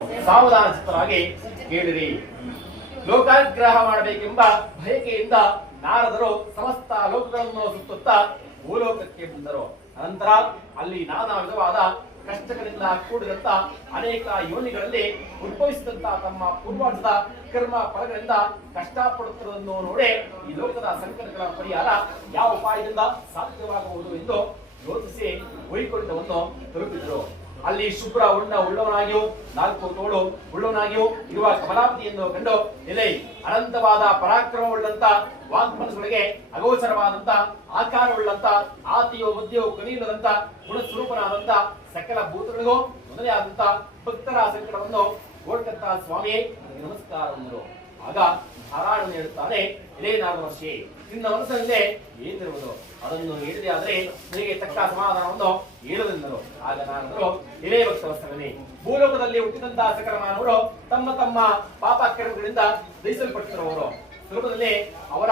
ಸಾವಧಾನ ಚಿತ್ತರಾಗಿ ಕೇಳಿರಿ. ಲೋಕಾಗ್ರಹ ಮಾಡಬೇಕೆಂಬ ಬಯಕೆಯಿಂದ ನಾರದರು ಸಮಸ್ತ ಲೋಕಗಳನ್ನು ಸುತ್ತುತ್ತಾ ಭೂಲೋಕಕ್ಕೆ ಬಂದರು. ಅನಂತರ ಅಲ್ಲಿ ನಾನಾ ವಿಧವಾದ ಕಷ್ಟಗಳಿಂದ ಕೂಡಿದಂತ ಅನೇಕ ಯೋನಿಗಳಲ್ಲಿ ಉದ್ಭವಿಸಿದಂತ ತಮ್ಮ ಪೂರ್ವಾರ್ಜದ ಕರ್ಮ ಫಲಗಳಿಂದ ಕಷ್ಟಪಡುತ್ತಿರುವುದನ್ನು ನೋಡಿ ಈ ಲೋಕದ ಸಂಕಟಗಳ ಪರಿಹಾರ ಯಾವ ಉಪಾಯದಿಂದ ಸಾಧ್ಯವಾಗಬಹುದು ಎಂದು ಯೋಚಿಸಿ ವೈಕುಂಠವನ್ನು ತಲುಪಿದರು. ಅಲ್ಲಿ ಶುಭ್ರ ಉಣ್ಣ ಉಳ್ಳವನಾಗಿಯೂ ನಾಲ್ಕು ತೋಳು ಉಳ್ಳವನಾಗಿಯೂ ಇರುವ ಕಮಲಾಪತಿಯನ್ನು ಕಂಡು ಎಲೆ ಅನಂತವಾದ ಪರಾಕ್ರಮವುಳ್ಳಂತ ವಾಗ್ಮನಸ್ಸುಗಳಿಗೆ ಅಗೋಚರವಾದಂತ ಆಕಾರವುಳ್ಳಂತ ಆತಿಯೋ ಮಧ್ಯೋ ಕೊನೆಯಿಲ್ಲದಂತ ಗುಣಸ್ವರೂಪನಾದಂತ ಸಕಲ ಭೂತಗಳಿಗೂ ಮೊದಲೇ ಆದಂತ ಭಕ್ತರ ಸಂಕಟವನ್ನು ಓಡ್ಕಂತ ಸ್ವಾಮಿಯೇ ನಮಸ್ಕಾರವೆಂದರು. ಆಗ ನಾರಾಯಣನು ಹೇಳುತ್ತಾನೆ, ಇದೇ ನಾಗವರ್ಷಿ, ನಿನ್ನ ಮನಸ್ಸಿನಲ್ಲೇ ಏನಿರುವುದು ಅದನ್ನು ಹೇಳಿದೆ ಆದರೆ ನಿನಗೆ ತಕ್ಕ ಸಮಾಧಾನವನ್ನು ಹೇಳುವುದೆಂದರು. ಆಗ ನಾರದರು, ಇದೇ ಭಕ್ತವಸ್ತವನೇ, ಭೂಲೋಕದಲ್ಲಿ ಹುಟ್ಟಿದಂತಹ ಸಕಲ ಮಾನವರು ತಮ್ಮ ತಮ್ಮ ಪಾಪ ಕರ್ಮಗಳಿಂದ ದಹಿಸಲ್ಪಟ್ಟಿರುವವರು. ಸುಲಭದಲ್ಲಿ ಅವರ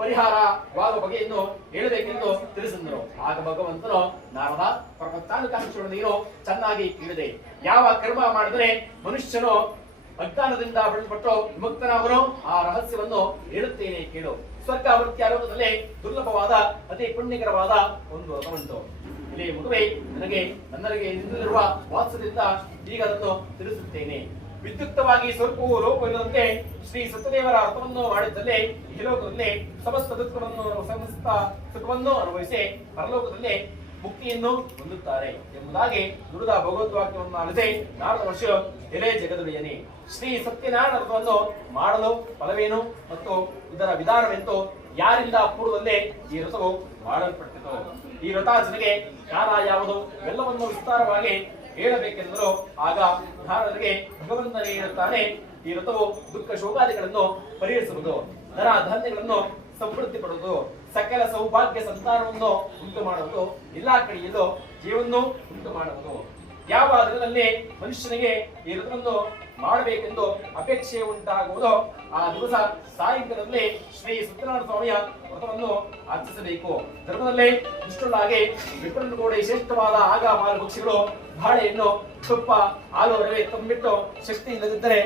ಪರಿಹಾರವಾಗುವ ಬಗೆಯನ್ನು ಹೇಳಬೇಕೆಂದು ತಿಳಿಸಿದರು. ಆಗ ಭಗವಂತನು, ನಾರದ, ಪ್ರಪಂಚಾನುಕಾಂಕ್ಷೆಯನ್ನು ನೀನು ಚೆನ್ನಾಗಿ ಕೇಳಿದೆ. ಯಾವ ಕರ್ಮ ಮಾಡಿದರೆ ಮನುಷ್ಯನು ಅಜ್ಞಾನದಿಂದ ಬೆಳೆದುಪಟ್ಟು ವಿಮುಕ್ತನಾಗನು ಆ ರಹಸ್ಯವನ್ನು ಹೇಳುತ್ತೇನೆ ಕೇಳು. ಸ್ವರ್ಗ ಮೃತ್ಯ ಲೋಕದಲ್ಲಿ ದುರ್ಲಭವಾದ ಅತಿ ಪುಣ್ಯಕರವಾದ ಒಂದು ವ್ರತವುಂಟು. ಇಲ್ಲಿ ಮಗುವೆ, ನನ್ನರಿಗೆ ನಿನ್ನಲ್ಲಿರುವ ವಾತ್ಸಲ್ಯದಿಂದ ಈಗ ಅದನ್ನು ತಿಳಿಸುತ್ತೇನೆ. ವಿದ್ಯುಕ್ತವಾಗಿ ಸ್ವಲ್ಪವೂ ಲೋಪವಿಲ್ಲದಂತೆ ಶ್ರೀ ಸತ್ಯದೇವರ ವ್ರತವನ್ನು ಮಾಡಿದ್ದಲ್ಲಿ ಈ ಲೋಕದಲ್ಲಿ ಸಮಸ್ತ ದುಃಖವನ್ನು ಸಮಸ್ತ ಸುಖವನ್ನು ಅನುಭವಿಸಿ ಪರಲೋಕದಲ್ಲಿ ಮುಕ್ತಿಯನ್ನು ಹೊಂದುತ್ತಾರೆ ಎಂಬುದಾಗಿ ನುಡಿದ ಭಗವದ್ವಾಕ್ಯವನ್ನು ಆಲಿಸಿ ನಾರದ ವರ್ಷ ಎಲೆ ಜಗದುಡಿಯನೆ ಶ್ರೀ ಸತ್ಯನಾರಾಯಣ ವ್ರತವನ್ನು ಮಾಡಲು ಫಲವೇನು ಮತ್ತು ಇದರ ವಿಧಾನವೆಂತು, ಯಾರಿಂದ ಪೂರ್ವದಲ್ಲೇ ಈ ವ್ರತವು ಮಾಡಲ್ಪಟ್ಟಿತು, ಈ ವ್ರತಾಚರಣೆಗೆ ಕಾಲ ಯಾವುದು, ಎಲ್ಲವನ್ನು ವಿಸ್ತಾರವಾಗಿ ಹೇಳಬೇಕೆಂದರು. ಆಗ ನಾರದರಿಗೆ ಭಗವಂತನೇ ಹೇಳುತ್ತಾನೆ, ಈ ವ್ರತವು ದುಃಖ ಶೋಕಾದಿಗಳನ್ನು ಪರಿಹರಿಸುವುದು, ಧನ ಧಾನ್ಯಗಳನ್ನು ಸಮೃದ್ಧಿ ಪಡುವುದು, ಸಕಲ ಸೌಭಾಗ್ಯ ಸಂತಾನವನ್ನು ಉಂಟು ಮಾಡುವುದು, ಎಲ್ಲಾ ಕಡೆಯಲ್ಲೂ ಜೀವವನ್ನು ಉಂಟು ಮಾಡುವುದು. ಯಾವ ದಿನದಲ್ಲಿ ಮನುಷ್ಯನಿಗೆ ಈ ವ್ರತವನ್ನು ಮಾಡಬೇಕೆಂದು ಅಪೇಕ್ಷೆ ಉಂಟಾಗುವುದೋ ಆ ದಿವಸ ಸಾಯಂಕಾಲದಲ್ಲಿ ಶ್ರೀ ಸತ್ಯನಾರಾಯಣ ಸ್ವಾಮಿಯ ವ್ರತವನ್ನು ಆಚರಿಸಬೇಕು. ಧರ್ಮದಲ್ಲಿ ದುಷ್ಟರಾಗಿ ವಿಪ್ರನುಗೂಡಿ ಶ್ರೇಷ್ಠವಾದ ಆಗ ಮಾರು ಭಕ್ಷಿಗಳು ಬಾಳೆಯನ್ನು ತುಪ್ಪ ಹಾಲು ರವೆ ತಂಬಿಟ್ಟು ಶಕ್ತಿ ಇಲ್ಲದಿದ್ದರೆ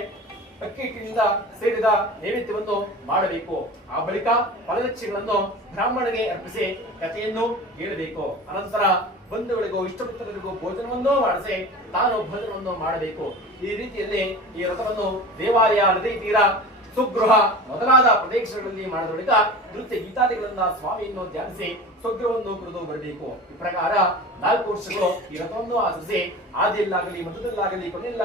ಅಕ್ಕಿಯಿಂದ ಸೇರಿದ ನೈವೇದ್ಯವನ್ನು ಮಾಡಬೇಕು. ಆ ಬಳಿಕ ಫಲದಕ್ಷಿಗಳನ್ನು ಬ್ರಾಹ್ಮಣರಿಗೆ ಅರ್ಪಿಸಿ ಕಥೆಯನ್ನು ಹೇಳಬೇಕು. ಅನಂತರ ಬಂಧುಗಳಿಗೂ ಇಷ್ಟಪಟ್ಟವರಿಗೂ ಭೋಜನವನ್ನು ಮಾಡಿಸಿ ತಾನು ಭೋಜನವನ್ನು ಮಾಡಬೇಕು. ಈ ರೀತಿಯಲ್ಲಿ ಈ ವ್ರತವನ್ನು ದೇವಾಲಯ, ನದಿ ತೀರ, ಸುಗೃಹ ಮೊದಲಾದ ಪ್ರದೇಶಗಳಲ್ಲಿ ಮಾಡಿದ ಬಳಿಕ ನೃತ್ಯ ಗೀತಾದಿಗಳಿಂದ ಸ್ವಾಮಿಯನ್ನು ಧ್ಯಾನಿಸಿ ಸ್ವಗೃಹವನ್ನು ಕುರಿದು ಬರಬೇಕು. ಈ ಪ್ರಕಾರ 4 ವರ್ಷಗಳು ಈ ವ್ರತವನ್ನು ಆಚರಿಸಿ ಆದಿಯಲ್ಲಾಗಲಿ ಮಧ್ಯದಲ್ಲಾಗಲಿ ಕೊನೆಯಲ್ಲಾಗಲಿ